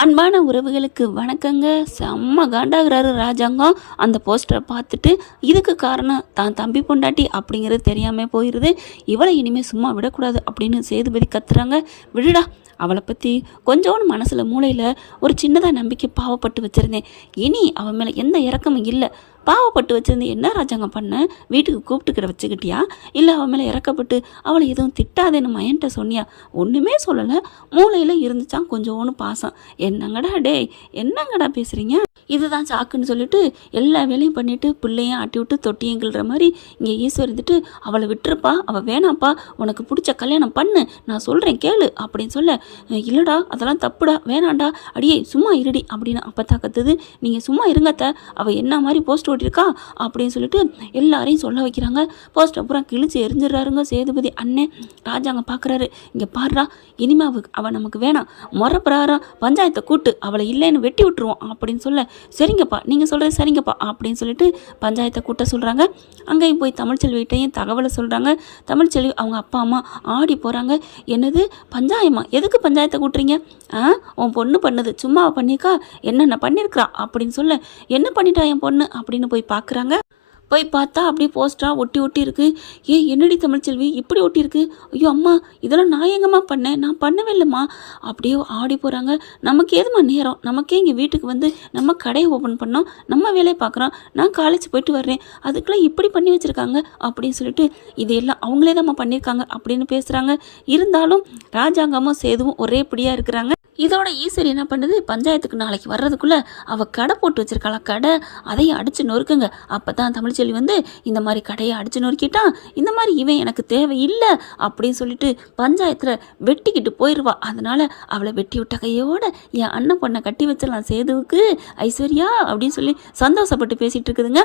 அன்பான உறவுகளுக்கு வணக்கங்க. செம்ம காண்டாகிறாரு ராஜாங்கம். அந்த போஸ்டரை பார்த்துட்டு இதுக்கு காரணம் தான் தம்பி பொண்டாட்டி அப்படிங்கிறது தெரியாமல் போயிடுது. இவளை இனிமேல் சும்மா விடக்கூடாது அப்படின்னு சேதுபதி கத்துறாங்க. விடுடா, அவளை பற்றி கொஞ்சோன்னு மனசில் மூளையில் ஒரு சின்னதாக நம்பிக்கை பாவப்பட்டு வச்சுருந்தேன். இனி அவன் மேலே எந்த இறக்கமும் இல்லை. பாவப்பட்டு வச்சுருந்து என்ன ராஜாங்கம் பண்ண? வீட்டுக்கு கூப்பிட்டுக்கிற வச்சுக்கிட்டியா? இல்லை அவன் மேலே இறக்கப்பட்டு அவளை எதுவும் திட்டாதேன்னு மயன்ட்ட சொன்னியா? ஒன்றுமே சொல்லலை. மூளையில் இருந்துச்சான் கொஞ்சோன்னு பாசம். என்னங்கடா டேய், என்னங்கடா பேசுகிறீங்க? இதுதான் சாக்குன்னு சொல்லிட்டு எல்லா வேலையும் பண்ணிவிட்டு பிள்ளையும் ஆட்டி விட்டு தொட்டியும் கிள்ற மாதிரி இங்கே ஈஸ்வர் இருந்துட்டு அவளை விட்டுருப்பா, அவள் வேணாப்பா, உனக்கு பிடிச்ச கல்யாணம் பண்ணு, நான் சொல்கிறேன் கேளு அப்படின்னு சொல்ல, இல்லைடா அதெல்லாம் தப்புடா, வேணாண்டா, அடியே சும்மா இருடி அப்படின்னு அப்பத்தா கத்துது. நீங்கள் சும்மா இருங்கத்த, அவள் என்ன மாதிரி போஸ்ட் ஓட்டியிருக்கா அப்படின்னு சொல்லிட்டு எல்லாரையும் சொல்ல வைக்கிறாங்க. போஸ்ட் அப்புறம் கிழிச்சு எரிஞ்சிடறாருங்க சேதுபதி அண்ணன். ராஜாங்க பார்க்குறாரு, இங்கே பாடுறா, இனிமே அவள் நமக்கு வேணாம், முறை பிரகாரம் பஞ்சாயத்தை கூட்டு, அவளை இல்லைன்னு வெட்டி விட்டுருவோம் அப்படின்னு சொல்ல, சரிங்கப்பா நீங்கள் சொல்கிறது சரிங்கப்பா அப்படின்னு சொல்லிட்டு பஞ்சாயத்தை கூட்ட சொல்கிறாங்க. அங்கேயும் போய் தமிழ்ச்செல்விகிட்டையும் தகவலை சொல்கிறாங்க. தமிழ்ச்செல்வி அவங்க அப்பா அம்மா ஆடி போகிறாங்க. என்னது பஞ்சாயமா? எதுக்கு பஞ்சாயத்தை கூட்டுறீங்க? உன் பொண்ணு பண்ணது சும்மா பண்ணியிருக்கா, என்னென்ன பண்ணியிருக்கிறா அப்படின்னு சொல்ல, என்ன பண்ணிட்டா என் பொண்ணு அப்படின்னு போய் பார்க்குறாங்க. போய் பார்த்தா அப்படியே போஸ்டராக ஒட்டி இருக்குது. என்னடி தமிழ்ச்செல்வி இப்படி ஒட்டியிருக்கு? ஐயோ அம்மா, இதெல்லாம் நான் எங்கம்மா பண்ணேன்? நான் பண்ணவே இல்லைம்மா. அப்படியே ஆடி போகிறாங்க. நமக்கு ஏதுமா நேரம்? நமக்கே இங்கே வீட்டுக்கு வந்து நம்ம கடையை ஓப்பன் பண்ணோம், நம்ம வேலையை பார்க்குறோம், நான் காலேஜ் போயிட்டு வர்றேன், அதுக்கெல்லாம் இப்படி பண்ணி வச்சுருக்காங்க அப்படின்னு சொல்லிட்டு இதையெல்லாம் அவங்களே தான் பண்ணியிருக்காங்க அப்படின்னு பேசுகிறாங்க. இருந்தாலும் ராஜாங்கமும் சேதுவும் ஒரே பிடியாக இருக்கிறாங்க. இதோட ஈஸ்வரி என்ன பண்ணுது, பஞ்சாயத்துக்கு நாளைக்கு வர்றதுக்குள்ளே அவள் கடை போட்டு வச்சிருக்காளா, கடை அதையும் அடித்து நொறுக்குங்க. அப்போ தான் தமிழ்ச்செல்வி வந்து இந்த மாதிரி கடையை அடித்து நொறுக்கிட்டான், இந்த மாதிரி இவன் எனக்கு தேவையில்லை அப்படின்னு சொல்லிட்டு பஞ்சாயத்தில் வெட்டிக்கிட்டு போயிடுவா. அதனால் அவளை வெட்டி விட்ட கையோட என் அண்ணன் பொண்ணை கட்டி வச்சிடலாம் சேதுவுக்கு, ஐஸ்வர்யா அப்படின்னு சொல்லி சந்தோஷப்பட்டு பேசிகிட்டு இருக்குதுங்க.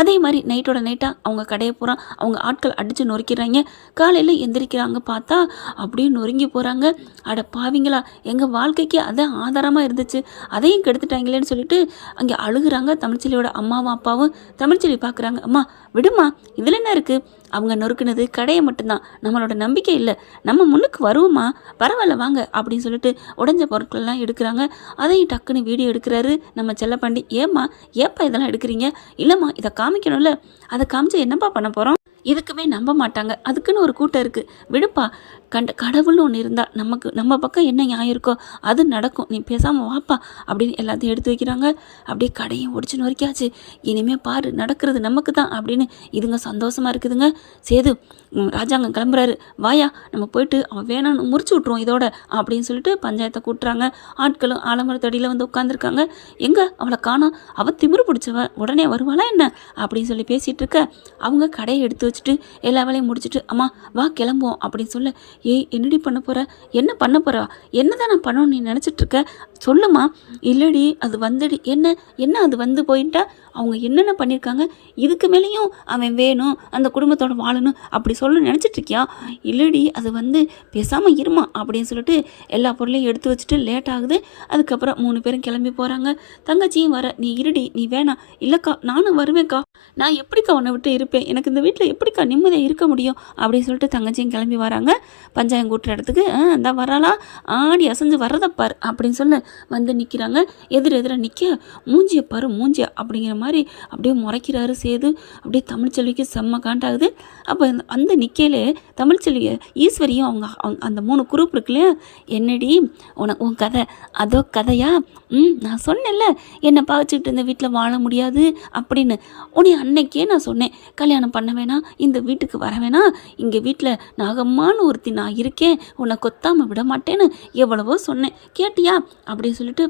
அதே மாதிரி நைட்டோட நைட்டாக அவங்க கடையை போகிறான், அவங்க ஆட்கள் அடித்து நொறுக்கிறாங்க. காலையில் எந்திரிக்கிறாங்க, பார்த்தா அப்படியே நொறுங்கி போகிறாங்க. அட பாவிங்களா, எங்கள் வாழ்க்கைக்கு அதான் ஆதாரமாக இருந்துச்சு, அதையும் கெடுத்துட்டாங்களேன்னு சொல்லிட்டு அங்கே அழுகுறாங்க. தமிழ்ச்செல்வியோட அம்மாவும் அப்பாவும் தமிழ்ச்செல்வி பார்க்குறாங்க. அம்மா விடுமா, இதில் என்ன இருக்குது? அவங்க நொறுக்குனது கடையை மட்டும்தான், நம்மளோட நம்பிக்கை இல்லை, நம்ம முன்னுக்கு வருவோமா, பரவாயில்ல வாங்க அப்படின்னு சொல்லிட்டு உடஞ்ச பொருட்கள்லாம் எடுக்கிறாங்க. அதையும் டக்குன்னு வீடியோ எடுக்கிறாரு நம்ம செல்லப்பாண்டி. ஏப்பா இதெல்லாம் எடுக்கிறீங்க? இல்லைம்மா இதை காமிக்கணும்ல, அதை காமிச்சு என்னப்பா பண்ண போகிறோம்? இதுக்குமே நம்ப மாட்டாங்க, அதுக்குன்னு ஒரு கூட்டம் இருக்குது, விடுப்பா, கடவுள்னு ஒன்று இருந்தால் நம்ம பக்கம் என்ன நியாயம் இருக்கோ அது நடக்கும், நீ பேசாமல் வாப்பா அப்படின்னு எல்லாத்தையும் எடுத்து வைக்கிறாங்க. அப்படியே கடையும் ஒடிச்சு நொறுக்கியாச்சு, இனிமேல் பாரு நடக்கிறது நமக்கு தான் அப்படின்னு இதுங்க சந்தோஷமாக இருக்குதுங்க. சேது ராஜாங்க கிளம்புறாரு, வாயா நம்ம போயிட்டு அவன் வேணான்னு முறிச்சு விட்ருவோம் இதோட அப்படின்னு சொல்லிட்டு பஞ்சாயத்தை கூட்டுறாங்க. ஆட்களும் ஆலமரத்தடியில் வந்து உட்காந்துருக்காங்க. எங்கே அவளை காணோம், அவள் திமிரு பிடிச்சவ, உடனே வருவாளா என்ன அப்படின்னு சொல்லி பேசிகிட்டு இருக்க, அவங்க கடையை எடுத்து வச்சுட்டு எல்லா வேலையும் முடிச்சுட்டு, அம்மா வா கிளம்புவோம் அப்படின்னு சொல்ல, என்னடி பண்ண போகிற, என்ன பண்ண போகிறா, என்ன தான் நான் பண்ணணும்னு நீ நினச்சிட்ருக்க, சொல்லுமா. இல்லடி அது வந்துடி, என்ன அது வந்து போயிட்டா, அவங்க என்னென்ன பண்ணியிருக்காங்க, இதுக்கு மேலேயும் அவன் வேணும், அந்த குடும்பத்தோட வாழணும் அப்படி சொல்ல நினச்சிட்ருக்கியா? இல்லடி அது வந்து பேசாமல் இருமா அப்படின்னு சொல்லிட்டு எல்லா பொருளையும் எடுத்து வச்சுட்டு லேட் ஆகுது. அதுக்கப்புறம் 3 பேரும் கிளம்பி போகிறாங்க. தங்கச்சியும் வர, நீ இருடி, நீ வேணாம். இல்லைக்கா நானும் வருவேன்க்கா, நான் எப்படிக்கா உன்னை விட்டு இருப்பேன், எனக்கு இந்த வீட்டில் எப்படிக்கா நிம்மதியாக இருக்க முடியும் அப்படின்னு சொல்லிட்டு தங்கச்சியும் கிளம்பி வராங்க. பஞ்சாயம் கூட்டுற இடத்துக்கு இந்த வராளா, ஆடி அசைஞ்சு வர்றதப்பார் அப்படின்னு சொல்ல வந்து நிற்கிறாங்க. எதிர நிற்க, மூஞ்சியை பாரு மூஞ்சியா அப்படிங்கிற மாதிரி அப்படியே முறைக்கிறாரு சேது. அப்படியே தமிழ்ச்செல்விக்கு செம்ம காண்டாகுது. அப்போ அந்த நிற்கையிலே தமிழ்ச்செல்வியை ஈஸ்வரியும் அவங்க அந்த 3 குரூப் இருக்குல்லையா, என்னடி உன் கதை அதோ கதையா, நான் சொன்னேன்ல என்னை பாவச்சுக்கிட்டு இந்த வீட்டில் வாழ முடியாது அப்படின்னு, உன்னை அன்னைக்கே நான் சொன்னேன், கல்யாணம் பண்ண வேணாம், இந்த வீட்டுக்கு வர வேணாம், இங்கே வீட்டில் நாகம்மான்னு ஒருத்தி நான் இருக்கேன், உன்னை கொத்தாமல் விட மாட்டேன்னு எவ்வளவோ சொன்னேன், கேட்டியா அப்படின்னு சொல்லிட்டு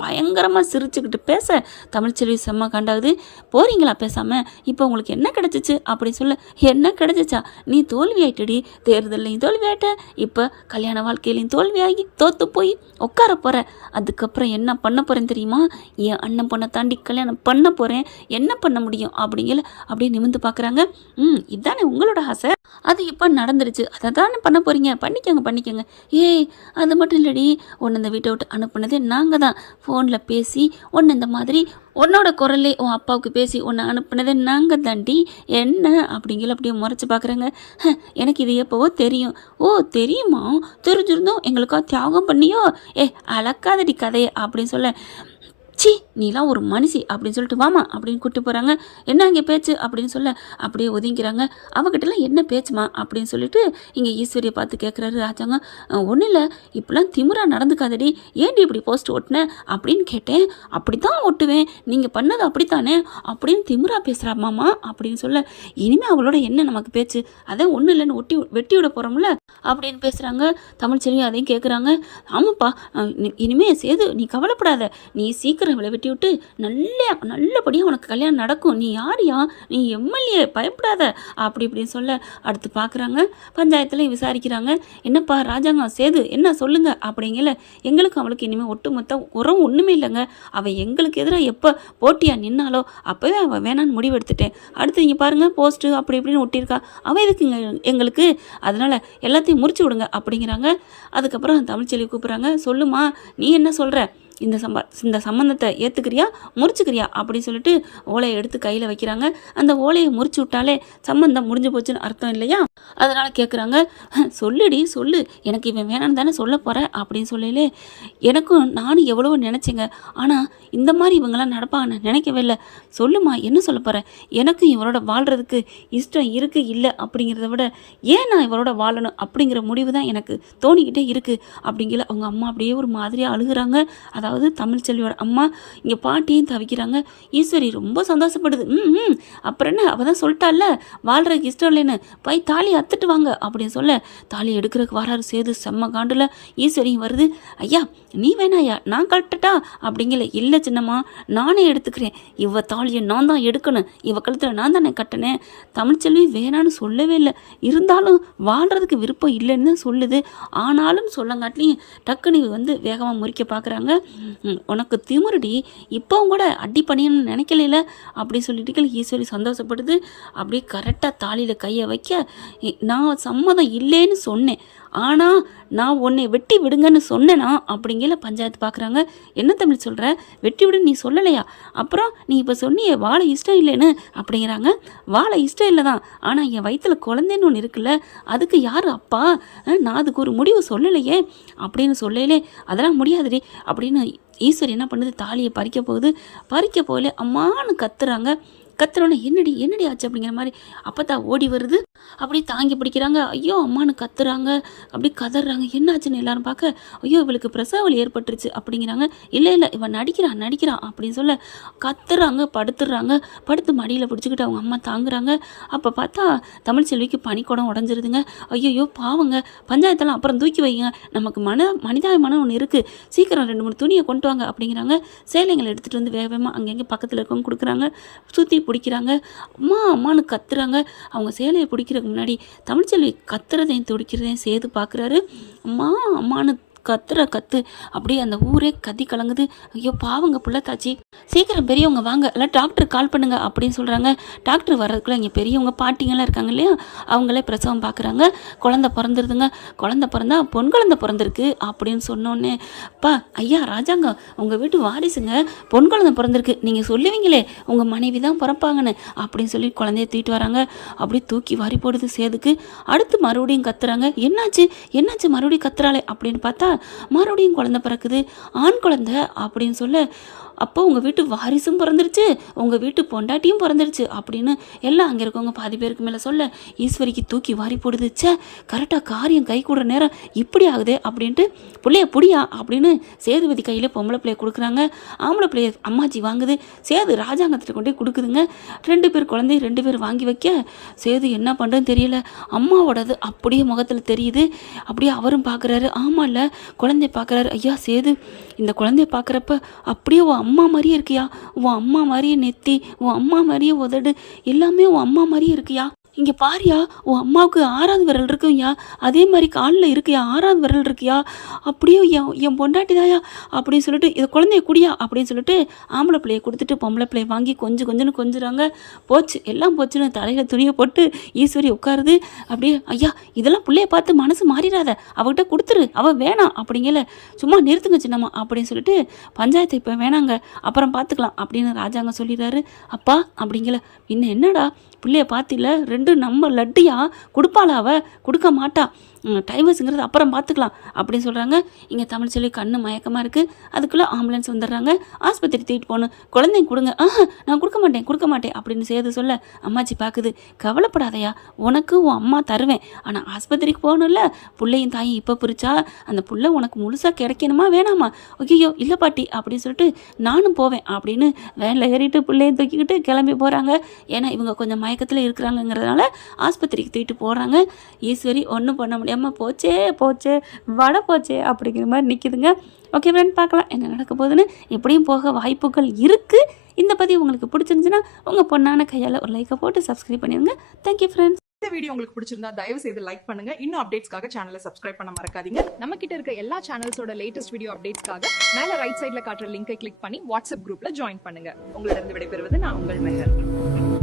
பயங்கரமாக சிரிச்சுக்கிட்டு பேச தமிழ்ச்செல்வி செம்ம காண்டாகுது. போகிறீங்களா பேசாமல், இப்போ உங்களுக்கு என்ன கிடச்சிச்சு அப்படின்னு சொல்ல, என்ன கிடச்சிச்சா, நீ தோல்வி ஆயிட்டடி, தேர்தலையும் தோல்வி ஆகிட்ட, இப்போ கல்யாண வாழ்க்கையிலையும் தோல்வியாகி தோற்று போய் உட்கார போகிற, அதுக்கப்புறம் என்ன பண்ண போகிறேன்னு தெரியுமா, என் அண்ணன் பொண்ணை தாண்டி கல்யாணம் பண்ண போகிறேன், என்ன பண்ண முடியும் அப்படிங்கிற அப்படியே நிமிந்து பார்க்குறாங்க. இதானே உங்களோட ஆசை, அது இப்போ நடந்துருச்சு. அதை தானே பண்ண போகிறீங்க, பண்ணிக்கோங்க பண்ணிக்கோங்க. ஏய் அது மட்டும் இல்லடி, உன்னை இந்த வீட்டை விட்டு அனுப்புனதே நாங்கள் தான். ஃபோனில் பேசி உன்னை இந்த மாதிரி உன்னோட குரல்லே உன் அப்பாவுக்கு பேசி உன்னை அனுப்புனதே நாங்கள் தாண்டி. என்ன அப்படிங்கிற அப்படியே முறைச்சி பார்க்குறேங்க. எனக்கு இது எப்போவோ தெரியும். ஓ தெரியுமா? தெரிஞ்சிருந்தோம் எங்களுக்கா தியாகம் பண்ணியோ? ஏ அளக்காதடி கதையை அப்படின்னு சொல்ல, சி நீலாம் ஒரு மனுஷி அப்படின்னு சொல்லிட்டு வாமா அப்படின்னு கூப்பிட்டு போகிறாங்க. என்ன இங்கே பேச்சு அப்படின்னு சொல்ல அப்படியே ஒதுங்கிறாங்க. அவகிட்டலாம் என்ன பேச்சுமா அப்படின்னு சொல்லிட்டு இங்கே ஈஸ்வரியை பார்த்து கேட்குறாரு ராஜாங்க. ஒன்றும் இல்லை, இப்படிலாம் திமிரா நடந்துக்காதடி, ஏன்டி இப்படி போஸ்ட் ஒட்டினேன் அப்படின்னு கேட்டேன். அப்படி தான் ஒட்டுவேன், நீங்கள் பண்ணது அப்படித்தானே அப்படின்னு திமிரா பேசுகிறா மாமா அப்படின்னு சொல்ல, இனிமேல் அவளோட என்ன நமக்கு பேச்சு, அதான் ஒன்றும் இல்லைன்னு வெட்டி விட போகிறோம்ல அப்படின்னு பேசுகிறாங்க. தமிழ்ச்செல்வி அதையும் கேட்குறாங்க. ஆமாப்பா, இனிமே சேது நீ கவலைப்படாத, நீ சீக்கிரம் இவளை வெட்டி விட்டு நல்லபடியாக உனக்கு கல்யாணம் நடக்கும். நீ யாரையா, நீ எம்எல்ஏ, பயப்படாத அப்படி இப்படின்னு சொல்ல அடுத்து பார்க்குறாங்க. பஞ்சாயத்தில் விசாரிக்கிறாங்க. என்னப்பா ராஜாங்க சேது என்ன சொல்லுங்க அப்படிங்கல. எங்களுக்கு அவளுக்கு இனிமேல் ஒட்டுமொத்த உரம் ஒன்றுமே இல்லைங்க. அவள் எங்களுக்கு எதிராக எப்போ போட்டியாக நின்னாலோ அப்போவே அவள் வேணான்னு முடிவு எடுத்துட்டேன். அடுத்து இங்கே பாருங்கள் போஸ்ட்டு அப்படி இப்படின்னு ஒட்டியிருக்கா, அவள் எதுக்குங்க எங்களுக்கு, அதனால் எல்லாத்தையும் முறிச்சு விடுங்க அப்படிங்கிறாங்க. அதுக்கப்புறம் தமிழ்ச்செல்வி கூப்பிட்றாங்க. சொல்லுமா நீ என்ன சொல்கிற, இந்த சம்மந்தத்தை ஏற்றுக்கிறியா முறிச்சுக்கிறியா அப்படின்னு சொல்லிட்டு ஓலையை எடுத்து கையில் வைக்கிறாங்க. அந்த ஓலையை முறிச்சு விட்டாலே சம்மந்தம் முடிஞ்சு போச்சுன்னு அர்த்தம் இல்லையா, அதனால் கேட்குறாங்க. சொல்லுடி சொல்லு, எனக்கு இவன் வேணான்னு தானே சொல்ல போகிறேன் அப்படின்னு சொல்லலே. எனக்கும் நானும் எவ்வளவோ நினச்சேங்க, ஆனால் இந்த மாதிரி இவங்கெல்லாம் நடப்பாங்கன்னு நினைக்கவே இல்லை. சொல்லுமா என்ன சொல்ல போகிறேன், எனக்கும் இவரோட வாழ்கிறதுக்கு இஷ்டம் இருக்குது இல்லை அப்படிங்கிறத விட ஏன் நான் இவரோட வாழணும் அப்படிங்கிற முடிவு தான் எனக்கு தோணிக்கிட்டே இருக்குது அப்படிங்கிற அவங்க அம்மா அப்படியே ஒரு மாதிரியாக அழுகுறாங்க. அதாவது தமிழ்ச்செல்வியோட அம்மா. இங்கே பாட்டியும் தவிக்கிறாங்க. ஈஸ்வரி ரொம்ப சந்தோஷப்படுது. அப்புறம் என்ன, அவள் தான் சொல்லிட்டால வாழ்கிறதுக்கு இஷ்டம் இல்லைன்னு, போய் தாலி அத்துட்டு வாங்க அப்படின்னு சொல்ல தாலி எடுக்கிறதுக்கு வராரு சேது. செம்ம காண்டில் ஈஸ்வரியும் வருது. ஐயா நீ வேணாயா, நான் கழட்டட்டா அப்படிங்கல. இல்லை சின்னம்மா நானே எடுத்துக்கிறேன், இவ தாலியை நான் தான் எடுக்கணும், இவ கழுத்தில் நான் தானே கட்டினேன். தமிழ்ச்செல்வி வேணான்னு சொல்லவே இல்லை, இருந்தாலும் வாழ்கிறதுக்கு விருப்பம் இல்லைன்னு தான் சொல்லுது. ஆனாலும் சொல்லங்காட்டிலையும் டக்குன்னு வேகமாக முறிக்க பார்க்குறாங்க. உனக்கு திமிருடி, இப்போவும் கூட அடி பண்ணியணும்னு நினைக்கல அப்படி சொல்லிட்டு ஈஸ்வரி சந்தோஷப்படுது. அப்படியே கரெக்டாக தாலியில் கையை வைக்க, நான் சம்மதம் இல்லைன்னு சொன்னேன், ஆனால் நான் உன்னை வெட்டி விடுங்கன்னு சொன்னேனா அப்படிங்கிற பஞ்சாயத்து பார்க்குறாங்க. என்ன தமிழ் சொல்கிற, வெட்டி விடுன்னு நீ சொல்லலையா, அப்புறம் நீ இப்போ சொன்னியே வாழ இஷ்டம் இல்லைன்னு அப்படிங்கிறாங்க. வாழ இஷ்டம் இல்லை தான், ஆனால் என் வயிற்றில் குழந்தைன்னு ஒன்று இருக்குல்ல, அதுக்கு யார் அப்பா, நான் அதுக்கு ஒரு முடிவு சொல்லலையே அப்படின்னு சொல்லலே. அதெல்லாம் முடியாதுடி அப்படின்னு ஈஸ்வரி என்ன பண்ணுது, தாலியை பறிக்க போகல அம்மானு கத்துறாங்க. கத்துறோன்னே என்னடி ஆச்சு அப்படிங்கிற மாதிரி அப்போதான் ஓடி வருது. அப்படி தாங்கி பிடிக்கிறாங்க. ஐயோ அம்மானு கத்துறாங்க, அப்படி கதறாங்க. என்னாச்சுன்னு எல்லாரும் பார்க்க, ஐயோ இவளுக்கு பிரசவலி ஏற்பட்டுருச்சு அப்படிங்கிறாங்க. இல்லை இவன் நடிக்கிறான் அப்படின்னு சொல்ல கத்துறாங்க. படுத்து மடியில் பிடிச்சிக்கிட்டு அவங்க அம்மா தாங்குறாங்க. அப்போ பார்த்தா தமிழ்ச்செல்விக்கு பனிக்கூடம் உடஞ்சிருதுங்க. ஐயோ பாவங்க, பஞ்சாயத்தெல்லாம் அப்புறம் தூக்கி வைங்க, நமக்கு மனிதாயமான ஒன்று இருக்குது, சீக்கிரம் 2-3 துணியை கொண்டு வாங்க அப்படிங்கிறாங்க. சேலைங்களை எடுத்துகிட்டு வந்து வேகமாக அங்கங்கே பக்கத்தில் இருக்கவங்க கொடுக்குறாங்க. சுற்றி பிடிக்கிறாங்க. அம்மானு கத்துறாங்க. அவங்க சேலையை பிடிக்கிறதுக்கு முன்னாடி தமிழ்ச்செல்வி கத்துறதையும் துடிக்கிறதையும் சேது பார்க்குறாரு. அம்மானு கத்து அப்படியே அந்த ஊரே கத்தி கலங்குது. ஐயோ பாவங்க புள்ளத்தாச்சி, சீக்கிரம் பெரியவங்க வாங்க, இல்லை டாக்டர் கால் பண்ணுங்க அப்படின்னு சொல்கிறாங்க. டாக்டர் வர்றதுக்குள்ள இங்கே பெரியவங்க பாட்டிங்கெல்லாம் இருக்காங்க இல்லையா, அவங்களே பிரசவம் பார்க்குறாங்க. குழந்தை பிறந்துருதுங்க. குழந்தை பிறந்தா பொன் குழந்தை பிறந்திருக்கு அப்படின்னு சொன்னோன்னே, ஐயா ராஜாங்க உங்கள் வீட்டு வாரிசுங்க, பொன் குழந்தை பிறந்திருக்கு, நீங்கள் சொல்லுவீங்களே உங்கள் மனைவி தான் பிறப்பாங்கன்னு அப்படின்னு சொல்லி குழந்தைய தூக்கிட்டு வராங்க. அப்படியே தூக்கி வாரி போடுது சேதுக்கு. அடுத்து மறுபடியும் கத்துறாங்க. என்னாச்சு மறுபடியும் கத்துறாளே அப்படின்னு பார்த்தா மறுபடியும் குழந்தை பிறக்குது, ஆண் குழந்தை அப்படின்னு சொல்ல, அப்போ உங்கள் வீட்டு வாரிசும் பிறந்துருச்சு, உங்கள் வீட்டு பொண்டாட்டியும் பிறந்துருச்சு அப்படின்னு எல்லாம் அங்கே இருக்கவங்க பாதி பேருக்கு மேலே சொல்ல ஈஸ்வரிக்கு தூக்கி வாரி போடுது. கரெக்டாக காரியம் கை கூடுற நேரம் இப்படி ஆகுது அப்படின்ட்டு பிள்ளைய புடியா அப்படின்னு சேதுபதி கையில் பொம்பளை பிள்ளைய கொடுக்குறாங்க. ஆம்பளை பிள்ளைய அம்மாச்சி வாங்குது. சேது ராஜாங்கத்தில் கொண்டே கொடுக்குதுங்க. 2 பேர் குழந்தை 2 பேர் வாங்கி வைக்க சேது என்ன பண்ணுறதுன்னு தெரியல. அம்மாவோடது அப்படியே முகத்தில் தெரியுது. அப்படியே அவரும் பார்க்குறாரு. ஆமாம் இல்லை குழந்தைய பார்க்குறாரு. ஐயா சேது இந்த குழந்தைய பார்க்குறப்ப அப்படியே உன் அம்மா மாதிரியே இருக்கியா, உன் அம்மா மாதிரியே நெத்தி, உன் அம்மா மாதிரியே உதடு, எல்லாமே உன் அம்மா மாதிரியே இருக்கியா இங்கே பாரியா உன் அம்மாவுக்கு 6வது விரல் இருக்குயா, அதே மாதிரி காலில் இருக்குயா, 6வது விரல் இருக்குயா, அப்படியே என் பொண்டாட்டி தாயா அப்படின்னு சொல்லிட்டு இதை குழந்தைய குடியா அப்படின்னு சொல்லிட்டு ஆம்பளை பிள்ளையை கொடுத்துட்டு பொம்பளை பிள்ளையை வாங்கி கொஞ்சம்னு கொஞ்சுறாங்க. போச்சு எல்லாம் போச்சுன்னு தலையில் துணியை போட்டு ஈஸ்வரி உட்காருது. அப்படியே ஐயா இதெல்லாம் பிள்ளைய பார்த்து மனசு மாறிடாத, அவகிட்ட கொடுத்துரு, அவள் வேணாம் அப்படிங்கல, சும்மா நிறுத்துங்க சின்னம்மா அப்படின்னு சொல்லிட்டு பஞ்சாயத்து இப்போ வேணாங்க அப்புறம் பார்த்துக்கலாம் அப்படின்னு ராஜாங்க சொல்லிடுறாரு. அப்பா அப்படிங்கல, இன்னும் என்னடா பிள்ளைய பார்த்தில 2 நம்ம லட்டியா கொடுப்பாளா, அவ கொடுக்க மாட்டா, டைவர்ஸுங்கிறது அப்புறம் பார்த்துக்கலாம் அப்படின்னு சொல்கிறாங்க. இங்கே தமிழ்ச்செல்வி கண்ணு மயக்கமாக இருக்குது. அதுக்குள்ளே ஆம்புலன்ஸ் வந்துடுறாங்க. ஆஸ்பத்திரி தூக்கிட்டு போகணும், குழந்தைங்க கொடுங்க. நான் கொடுக்க மாட்டேன் அப்படின்னு செய்து சொல்ல அம்மாச்சி பார்க்குது. கவலைப்படாதையா, உனக்கு உன் அம்மா தருவேன், ஆனால் ஆஸ்பத்திரிக்கு போகணும்ல, பிள்ளையும் தாயும் இப்போ பிரிச்சா அந்த புள்ள உனக்கு முழுசாக கிடைக்கணுமா வேணாமா? ஐயோ இல்லை பாட்டி அப்படின்னு சொல்லிட்டு நானும் போவேன் அப்படின்னு வேனில் ஏறிட்டு பிள்ளையும் தூக்கிக்கிட்டு கிளம்பி போகிறாங்க. ஏன்னா இவங்க கொஞ்சம் மயக்கத்தில் இருக்கிறாங்கங்கிறதுனால ஆஸ்பத்திரிக்கு தூக்கிட்டு போகிறாங்க. ஈஸ்வரி ஒன்றும் பண்ண முடியாது, போச்சே வடை போச்சே அப்படிங்கிற மாதிரி நிற்கிதுங்க. ஓகே ஃப்ரெண்ட், பார்க்கலாம் என்ன நடக்க போகுதுன்னு. எப்படியும் போக வாய்ப்புகள் இருக்குது. இந்த பதிவு உங்களுக்கு பிடிச்சிருந்துச்சுன்னா உங்கள் பொண்ணான கையால் ஒரு லைக்கை போட்டு சப்ஸ்கிரைப் பண்ணிடுங்க. Thank you friends. இந்த வீடியோ உங்களுக்கு பிடிச்சிருந்தா தயவு செய்து லைக் பண்ணுங்க. இன்னும் அப்டேட்ஸ்க்காக சேனலை சப்ஸ்கிரைப் பண்ண மறக்காதீங்க. நம்ம கிட்ட இருக்க எல்லா சேனல்ஸோட லேட்டஸ்ட் வீடியோ அப்டேட்ஸ்க்காக மேல ரைட் சைடுல காட்டுற லிங்கை கிளிக் பண்ணி வாட்ஸ்அப் குரூப்ல ஜாயின் பண்ணுங்க. உங்களிடம் விடைபெறுவது நான் உங்கள் மெஹர்.